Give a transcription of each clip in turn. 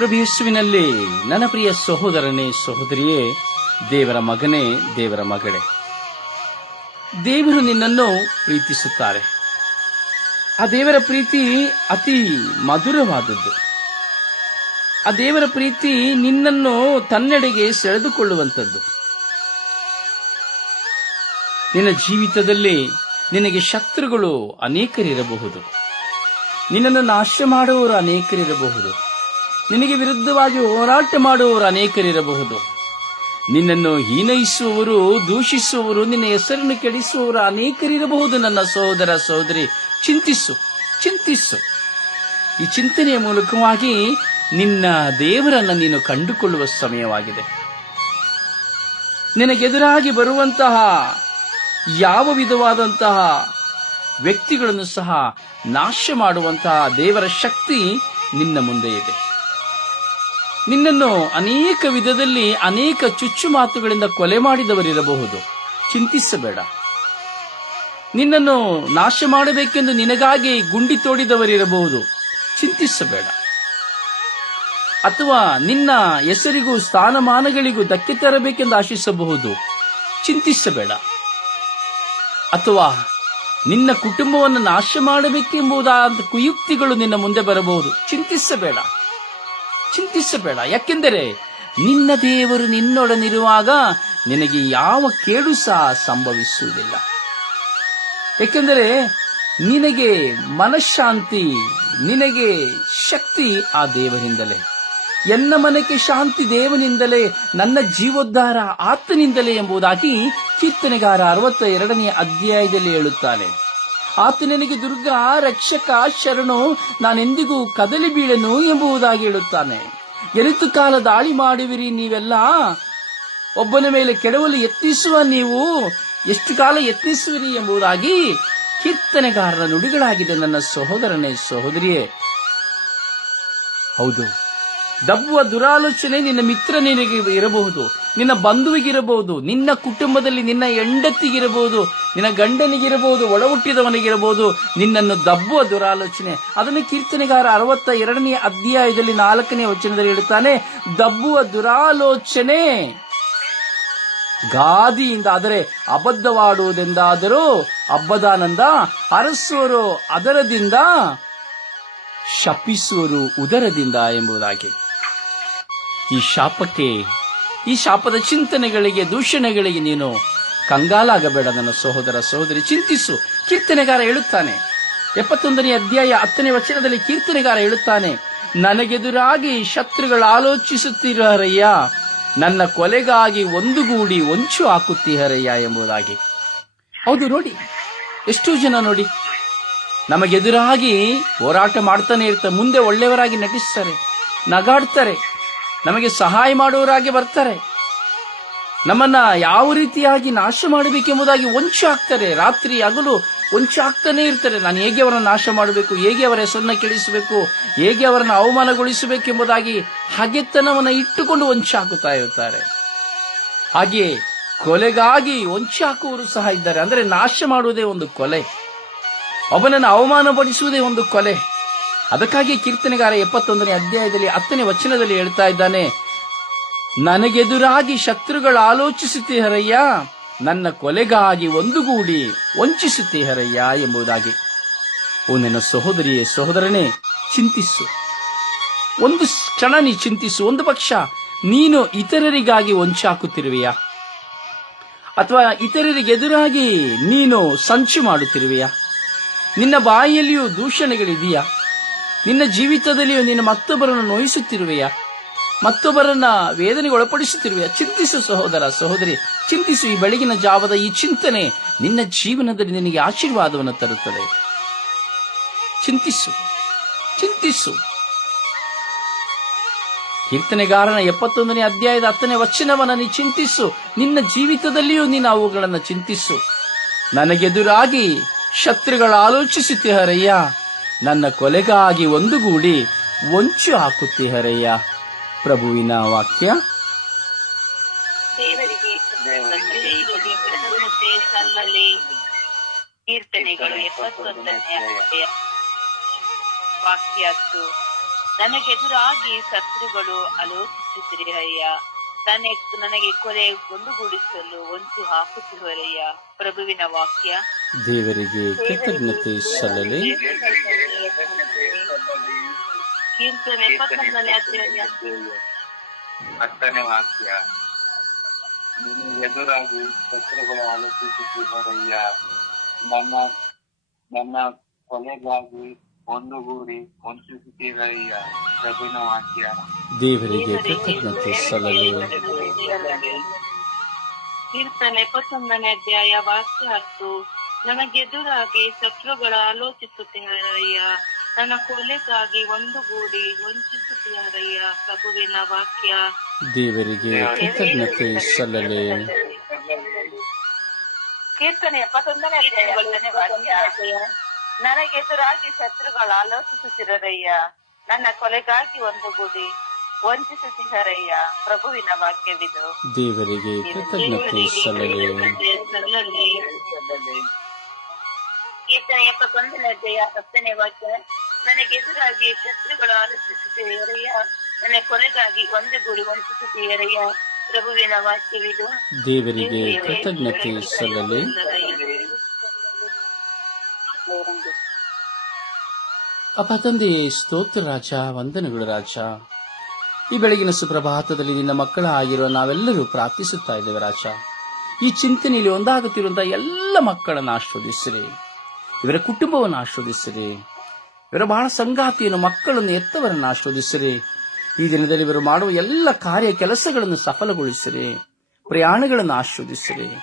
ಪ್ರಭು ಯೇಸುವಿನಲ್ಲಿ, ನನ್ನ ಪ್ರಿಯ ಸಹೋದರನೇ, ಸಹೋದರಿಯೇ, ದೇವರ ಮಗನೇ, ದೇವರ ಮಗಳೇ. ದೇವರು ನಿನ್ನನ್ನು ಪ್ರೀತಿಸುತ್ತಾರೆ. ಆ ದೇವರ ಪ್ರೀತಿ ಅತಿ ಮಧುರವಾದದ್ದು. ಆ ದೇವರ ಪ್ರೀತಿ ನಿನ್ನನ್ನು ತನ್ನೆಡೆಗೆ ಸೆಳೆದುಕೊಳ್ಳುವಂಥದ್ದು. ನಿನ್ನ ಜೀವಿತದಲ್ಲಿ ನಿನಗೆ ಶತ್ರುಗಳು ಅನೇಕರಿರಬಹುದು. ನಿನ್ನನ್ನು ನಾಶ ಮಾಡುವವರು ಅನೇಕರಿರಬಹುದು. ನಿನಗೆ ವಿರುದ್ಧವಾಗಿ ಹೋರಾಟ ಮಾಡುವವರು ಅನೇಕರಿರಬಹುದು. ನಿನ್ನನ್ನು ಹೀನೈಸುವವರು, ದೂಷಿಸುವವರು, ನಿನ್ನ ಹೆಸರನ್ನು ಕೆಡಿಸುವವರು ಅನೇಕರಿರಬಹುದು. ನನ್ನ ಸಹೋದರ, ಸಹೋದರಿ, ಚಿಂತಿಸು ಚಿಂತಿಸು. ಈ ಚಿಂತನೆಯ ಮೂಲಕವಾಗಿ ನಿನ್ನ ದೇವರನ್ನು ನೀನು ಕಂಡುಕೊಳ್ಳುವ ಸಮಯವಾಗಿದೆ. ನಿನಗೆದುರಾಗಿ ಬರುವಂತಹ ಯಾವ ವಿಧವಾದಂತಹ ವ್ಯಕ್ತಿಗಳನ್ನು ಸಹ ನಾಶ ಮಾಡುವಂತಹ ದೇವರ ಶಕ್ತಿ ನಿನ್ನ ಮುಂದೆ ಇದೆ. ನಿನ್ನನ್ನು ಅನೇಕ ವಿಧದಲ್ಲಿ ಅನೇಕ ಚುಚ್ಚು ಮಾತುಗಳಿಂದ ಕೊಲೆ ಮಾಡಿದವರಿರಬಹುದು. ಚಿಂತಿಸಬೇಡ. ನಿನ್ನನ್ನು ನಾಶ ಮಾಡಬೇಕೆಂದು ನಿನಗಾಗಿ ಗುಂಡಿ ತೋಡಿದವರಿರಬಹುದು. ಚಿಂತಿಸಬೇಡ. ಅಥವಾ ನಿನ್ನ ಹೆಸರಿಗೂ ಸ್ಥಾನಮಾನಗಳಿಗೂ ಧಕ್ಕೆ ತರಬೇಕೆಂದು ಆಶಿಸಬಹುದು. ಚಿಂತಿಸಬೇಡ. ಅಥವಾ ನಿನ್ನ ಕುಟುಂಬವನ್ನು ನಾಶ ಮಾಡಬೇಕೆಂಬುದಾದ ಕುಯುಕ್ತಿಗಳು ನಿನ್ನ ಮುಂದೆ ಬರಬಹುದು. ಚಿಂತಿಸಬೇಡ. ಚಿಂತಿಸಬೇಡ. ಯಾಕೆಂದರೆ ನಿನ್ನ ದೇವರು ನಿನ್ನೊಡನಿರುವಾಗ ನಿನಗೆ ಯಾವ ಕೇಡು ಸಹ ಸಂಭವಿಸುವುದಿಲ್ಲ. ಏಕೆಂದರೆ ನಿನಗೆ ಮನಃಶಾಂತಿ, ನಿನಗೆ ಶಕ್ತಿ ಆ ದೇವರಿಂದಲೇ. ಎನ್ನ ಮನಕ್ಕೆ ಶಾಂತಿ ದೇವನಿಂದಲೇ, ನನ್ನ ಜೀವೋದ್ಧಾರ ಆತನಿಂದಲೇ ಎಂಬುದಾಗಿ ಕೀರ್ತನೆಗಾರ ಅರವತ್ತ ಎರಡನೇ ಅಧ್ಯಾಯದಲ್ಲಿ ಹೇಳುತ್ತಾನೆ. ಆತ ನನಗೆ ದುರ್ಗ ರಕ್ಷಕ ಶರಣು ನಾನೆಂದಿಗೂ ಕದಲಿ ಬೀಳನು ಎಂಬುದಾಗಿ ಹೇಳುತ್ತಾನೆ. ಎರಿತು ಕಾಲ ದಾಳಿ ಮಾಡುವಿರಿ ನೀವೆಲ್ಲ. ಒಬ್ಬನ ಮೇಲೆ ಕೆಡವಲು ಯತ್ನಿಸುವ ನೀವು ಎಷ್ಟು ಕಾಲ ಯತ್ನಿಸುವಿರಿ ಎಂಬುದಾಗಿ ಕೀರ್ತನೆಗಾರರ ನುಡಿಗಳಾಗಿದೆ ನನ್ನ ಸಹೋದರನೇ ಸಹೋದರಿಯೇ. ಹೌದು. ದಬ್ಬುವ ದುರಾಲೋಚನೆ ನಿನ್ನ ಮಿತ್ರ ನಿನಗೆ ಇರಬಹುದು. ನಿನ್ನ ಬಂಧುವಿಗಿರಬಹುದು ನಿನ್ನ ಕುಟುಂಬದಲ್ಲಿ ನಿನ್ನ ಹೆಂಡತಿಗಿರಬಹುದು ನಿನ್ನ ಗಂಡನಿಗಿರಬಹುದು ಒಳ ಹುಟ್ಟಿದವನಿಗಿರಬಹುದು ನಿನ್ನನ್ನು ದಬ್ಬುವ ದುರಾಲೋಚನೆ. ಅದನ್ನು ಕೀರ್ತನೆಗಾರ ಅರವತ್ತ ಎರಡನೇ ಅಧ್ಯಾಯದಲ್ಲಿ ನಾಲ್ಕನೇ ವಚನದಲ್ಲಿ ಹೇಳುತ್ತಾನೆ, ದಬ್ಬುವ ದುರಾಲೋಚನೆ. ಗಾದಿಯಿಂದ, ಆದರೆ ಅಬದ್ಧವಾಡುವುದೆಂದಾದರೂ, ಅಬ್ಬದಾನಂದ ಅರಸುವರು ಅದರದಿಂದ, ಶಪಿಸುವರು ಉದರದಿಂದ ಎಂಬುದಾಗಿ. ಈ ಶಾಪಕ್ಕೆ, ಈ ಶಾಪದ ಚಿಂತನೆಗಳಿಗೆ, ದೂಷಣೆಗಳಿಗೆ ನೀನು ಕಂಗಾಲಾಗಬೇಡ ನನ್ನ ಸಹೋದರ ಸಹೋದರಿ, ಚಿಂತಿಸು. ಕೀರ್ತನೆಗಾರ ಹೇಳುತ್ತಾನೆ. ಎಪ್ಪತ್ತೊಂದನೇ ಅಧ್ಯಾಯ ಹತ್ತನೇ ವಚನದಲ್ಲಿ ಕೀರ್ತನೆಗಾರ ಹೇಳುತ್ತಾನೆ, ನನಗೆದುರಾಗಿ ಶತ್ರುಗಳು ಆಲೋಚಿಸುತ್ತಿರಯ್ಯ ನನ್ನ ಕೊಲೆಗಾಗಿ ಒಂದುಗೂಡಿ ಒಂಚು ಹಾಕುತ್ತೀಹರಯ್ಯ ಎಂಬುದಾಗಿ. ಹೌದು, ನೋಡಿ. ಎಷ್ಟು ಜನ ನೋಡಿ. ನಮಗೆದುರಾಗಿ ಹೋರಾಟ ಮಾಡ್ತಾನೆ ಇರ್ತಾರೆ ಮುಂದೆ ಒಳ್ಳೆಯವರಾಗಿ ನಟಿಸ್ತಾರೆ, ನಗಾಡ್ತಾರೆ, ನಮಗೆ ಸಹಾಯ ಮಾಡುವವರಾಗಿ ಬರ್ತಾರೆ. ನಮ್ಮನ್ನ ಯಾವ ರೀತಿಯಾಗಿ ನಾಶ ಮಾಡಬೇಕೆಂಬುದಾಗಿ ಒಂಚು ಹಾಕ್ತಾರೆ ರಾತ್ರಿ ಹಗಲು ಒಂಚು ಹಾಕ್ತಾನೆ ಇರ್ತಾರೆ. ನಾನು ಹೇಗೆ ಅವರನ್ನು ನಾಶ ಮಾಡಬೇಕು? ಹೇಗೆ ಅವರ ಹೆಸರನ್ನ ಕೆಳಿಸಬೇಕು ಹೇಗೆ ಅವರನ್ನು ಅವಮಾನಗೊಳಿಸಬೇಕೆಂಬುದಾಗಿ ಹಗೆತನವನ್ನ ಇಟ್ಟುಕೊಂಡು ಒಂಚು ಹಾಕುತ್ತಾ ಇರ್ತಾರೆ. ಹಾಗೆ ಕೊಲೆಗಾಗಿ ಒಂಚು ಹಾಕುವರು ಸಹ ಇದ್ದಾರೆ. ಅಂದ್ರೆ ನಾಶ ಮಾಡುವುದೇ ಒಂದು ಕೊಲೆ. ಒಬ್ಬನನ್ನು ಅವಮಾನಪಡಿಸುವುದೇ ಒಂದು ಕೊಲೆ. ಅದಕ್ಕಾಗಿ ಕೀರ್ತನೆಗಾರ ಎಪ್ಪತ್ತೊಂದನೇ ಅಧ್ಯಾಯದಲ್ಲಿ ಹತ್ತನೇ ವಚನದಲ್ಲಿ ಹೇಳ್ತಾ ಇದ್ದಾನೆ ನನಗೆದುರಾಗಿ ಶತ್ರುಗಳು ಆಲೋಚಿಸುತ್ತೀಹರಯ್ಯ ನನ್ನ ಕೊಲೆಗಾಗಿ ಒಂದುಗೂಡಿ ವಂಚಿಸುತ್ತೀಹರಯ್ಯ ಎಂಬುದಾಗಿ. ಓ ಸಹೋದರಿಯೇ, ಸಹೋದರನೇ, ಚಿಂತಿಸು. ಒಂದು ಕ್ಷಣ ನೀ ಚಿಂತಿಸು, ಒಂದು ಪಕ್ಷ ನೀನು ಇತರರಿಗಾಗಿ ಹೊಂಚಾಕುತ್ತಿರುವೆಯಾ ಅಥವಾ ಇತರರಿಗೆ ಎದುರಾಗಿ ನೀನು ಸಂಚು ಮಾಡುತ್ತಿರುವೆಯಾ. ನಿನ್ನ ಬಾಯಿಯಲ್ಲಿಯೂ ದೂಷಣೆಗಳಿದೆಯಾ? ನಿನ್ನ ಜೀವಿತದಲ್ಲಿಯೂ ನೀನು ಮತ್ತೊಬ್ಬರನ್ನು ನೋಯಿಸುತ್ತಿರುವೆಯಾ? ಮತ್ತೊಬ್ಬರನ್ನ ವೇದನೆಗೆ ಒಳಪಡಿಸುತ್ತಿರುವೆ ಚಿಂತಿಸು ಸಹೋದರ ಸಹೋದರಿ, ಚಿಂತಿಸು ಈ ಬೆಳಗಿನ ಜಾವದ ಈ ಚಿಂತನೆ ನಿನ್ನ ಜೀವನದಲ್ಲಿ ನಿನಗೆ ಆಶೀರ್ವಾದವನ್ನು ತರುತ್ತದೆ. ಚಿಂತಿಸು ಚಿಂತಿಸು. ಕೀರ್ತನೆಗಾರನ ಎಪ್ಪತ್ತೊಂದನೇ ಅಧ್ಯಾಯದ ಹತ್ತನೇ ವಚನವನ್ನ ನೀ ಚಿಂತಿಸು. ನಿನ್ನ ಜೀವಿತದಲ್ಲಿಯೂ ನೀನು ಅವುಗಳನ್ನು ಚಿಂತಿಸು. ನನಗೆದುರಾಗಿ ಶತ್ರುಗಳು ಆಲೋಚಿಸುತ್ತಿಹರಯ್ಯ ನನ್ನ ಕೊಲೆಗಾಗಿ ಒಂದುಗೂಡಿ ಒಂಚು ಹಾಕುತ್ತಿಹರಯ್ಯ ಪ್ರಭುವಿನ ವಾಕ್ಯ? ಕೀರ್ತನೆಗಳು ಎಪ್ಪತ್ತೊಂದನೇ ಅಧ್ಯಾಯ. ವಾಕ್ಯ ನನಗೆದುರಾಗಿ ಶತ್ರುಗಳು ಆಲೋಚಿಸುತ್ತಿರಯ್ಯ ನನಗೆ ನನಗೆ ಕೊಲೆ ಒಂದುಗೂಡಿಸಲು ಒಂಚು ಹಾಕುತ್ತಿರುವರಯ್ಯ. ಪ್ರಭುವಿನ ವಾಕ್ಯ. ದೇವರಿಗೆ ಕೃತಜ್ಞತೆ ಸಲ್ಲಲಿ. ಕೀರ್ತನೆ ಎಪ್ಪತ್ತೊಂದನೇ ಅಧ್ಯಾಯ ಹತ್ತನೇ ವಾಕ್ಯ ನಿನ್ನ ಎದುರಾಗಿ ಶತ್ರುಗಳು ಆಲೋಚಿಸುತ್ತಿದ್ದರಯ್ಯ ನನ್ನ ನನ್ನ ಕೊಲೆಗಾಗಿ ಒಂದುಗೂಡಿ ವಂಚಿಸುತ್ತೀರಯ್ಯ ಪ್ರಭುವಿನ ವಾಕ್ಯ ದೇವರಿಗೆ ಕೃತಜ್ಞತೆ ಸಲ್ಲಲಿ ಕೀರ್ತನೆ ಎಪ್ಪತ್ತೊಂದನೇ ಅಧ್ಯಾಯ ವಾಕ್ಯ ಹತ್ತು ನನಗೆದುರಾಗಿ ಶತ್ರುಗಳು ಆಲೋಚಿಸುತ್ತಿರಯ್ಯ ನನ್ನ ಕೊಲೆಗಾಗಿ ಒಂದುಗೂಡಿ ವಂಚಿಸುತ್ತಿರಯ್ಯ ಪ್ರಭುವಿನ ವಾಕ್ಯ. ದೇವರಿಗೆ ಕೃತಜ್ಞತೆ ಸಲ್ಲಲೆ. ಕೀರ್ತನೆ ಎಪ್ಪತ್ತೊಂದನೇ ಅಧ್ಯಾಯ ವಾಕ್ಯ. ನನಗೆದುರಾಗಿ ಶತ್ರುಗಳು ಆಲೋಚಿಸುತ್ತಿರರಯ್ಯ ನನ್ನ ಕೊಲೆಗಾಗಿ ಒಂದುಗೂಡಿ ವಂಚಿಸುತ್ತಿರಯ್ಯ ಪ್ರಭುವಿನ ವಾಕ್ಯವಿದು. ದೇವರಿಗೆ ಕೃತಜ್ಞತೆ ಸಲ್ಲಲೆ. ಸಲ್ಲಲಿ. ಕೀರ್ತನೆ ಎಪ್ಪತ್ತೊಂದನೇ ಅಧ್ಯಾಯ ಹತ್ತನೇ ವಾಕ್ಯ. ನನಗೆದುರಾಗಿ ಶತ್ರುಗಳು ಆಲೋಚಿಸುತ್ತೆಯರಯ್ಯ ನನ್ನ ಕೊಲೆಗಾಗಿ ಒಂದುಗೂಡಿ ವಂಚಿಸುತ್ತೆಯರಯ್ಯ ಪ್ರಭುವಿನ ವಾಕ್ಯವಿದು. ದೇವರಿಗೆ ಕೃತಜ್ಞತೆ ಸಲ್ಲಲಿ. ಅಪ್ಪ ತಂದೆ ಸ್ತೋತ್ರ ರಾಜ ವಂದನೆಗಳು ರಾಜ. ಈ ಬೆಳಗಿನ ಸುಪ್ರಭಾತದಲ್ಲಿ ನಿನ್ನ ಮಕ್ಕಳ ಆಗಿರುವ ನಾವೆಲ್ಲರೂ ಪ್ರಾರ್ಥಿಸುತ್ತಾ ಇದ್ದೇವೆ ರಾಜ. ಈ ಚಿಂತನೆಯಲ್ಲಿ ಒಂದಾಗುತ್ತಿರುವಂತಹ ಎಲ್ಲ ಮಕ್ಕಳನ್ನು ಆಶ್ರವದಿಸಿರಿ. ಇವರ ಕುಟುಂಬವನ್ನು ಆಶ್ರವದಿಸಿರಿ. ಇವರ ಬಹಳ ಸಂಗಾತಿಯನ್ನು, ಮಕ್ಕಳನ್ನು ಎತ್ತವರನ್ನು ಆಶೋಧಿಸಿರಿ ಈ ದಿನದಲ್ಲಿ ಇವರು ಮಾಡುವ ಎಲ್ಲ ಕಾರ್ಯ, ಕೆಲಸಗಳನ್ನು ಸಫಲಗೊಳಿಸಿರಿ. ಪ್ರಯಾಣಗಳನ್ನು ಆಶೋಧಿಸಿರಿ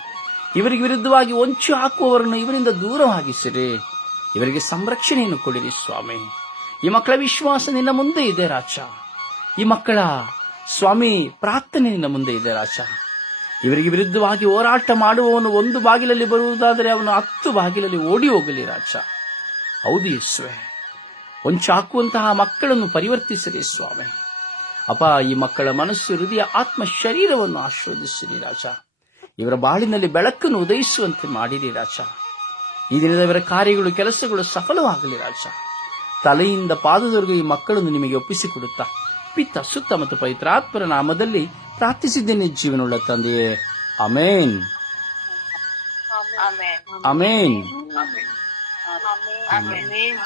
ಇವರಿಗೆ ವಿರುದ್ಧವಾಗಿ ಒಂಚು ಹಾಕುವವರನ್ನು ಇವರಿಂದ ದೂರವಾಗಿಸಿರಿ. ಇವರಿಗೆ ಸಂರಕ್ಷಣೆಯನ್ನು ಕೊಡಿರಿ ಸ್ವಾಮಿ. ಈ ಮಕ್ಕಳ ವಿಶ್ವಾಸ ನಿನ್ನ ಮುಂದೆ ಇದೆ ರಾಜ. ಈ ಮಕ್ಕಳ ಸ್ವಾಮಿ ಪ್ರಾರ್ಥನೆ ನಿನ್ನ ಮುಂದೆ ಇದೆ ರಾಜ. ಇವರಿಗೆ ವಿರುದ್ಧವಾಗಿ ಹೋರಾಟ ಮಾಡುವವನು ಒಂದು ಬಾಗಿಲಲ್ಲಿ ಬರುವುದಾದರೆ ಅವನು ಹತ್ತು ಬಾಗಿಲಲ್ಲಿ ಓಡಿ ಹೋಗಲಿ ರಾಜ. ಹೌದು ಯೇಸುವೆ. ಹೊಂಚಾಕುವಂತಹ ಮಕ್ಕಳನ್ನು ಪರಿವರ್ತಿಸಲಿ ಸ್ವಾಮಿ. ಅಪ್ಪ ಈ ಮಕ್ಕಳ ಮನಸ್ಸು ಹೃದಯ ಆತ್ಮ ಶರೀರವನ್ನು ಆಶೀರ್ವದಿಸಲಿ ರಾಜ. ಇವರ ಬಾಳಿನಲ್ಲಿ ಬೆಳಕನ್ನು ಉದಯಿಸುವಂತೆ ಮಾಡಿರಿ ರಾಜ. ಈ ದಿನದ ಇವರ ಕಾರ್ಯಗಳು ಕೆಲಸಗಳು ಸಫಲವಾಗಲಿ ರಾಜ. ತಲೆಯಿಂದ ಪಾದದವರೆಗೂ ಈ ಮಕ್ಕಳನ್ನು ನಿಮಗೆ ಒಪ್ಪಿಸಿಕೊಡುತ್ತಾ ಪಿತ್ತ ಸುತ್ತ ಮತ್ತು ಪವಿತ್ರಾತ್ಮರ ನಾಮದಲ್ಲಿ ಪ್ರಾರ್ಥಿಸಿದ್ದೇನೆ ಜೀವನುಳ್ಳ ತಂದೆಯೇ. Amen amen amen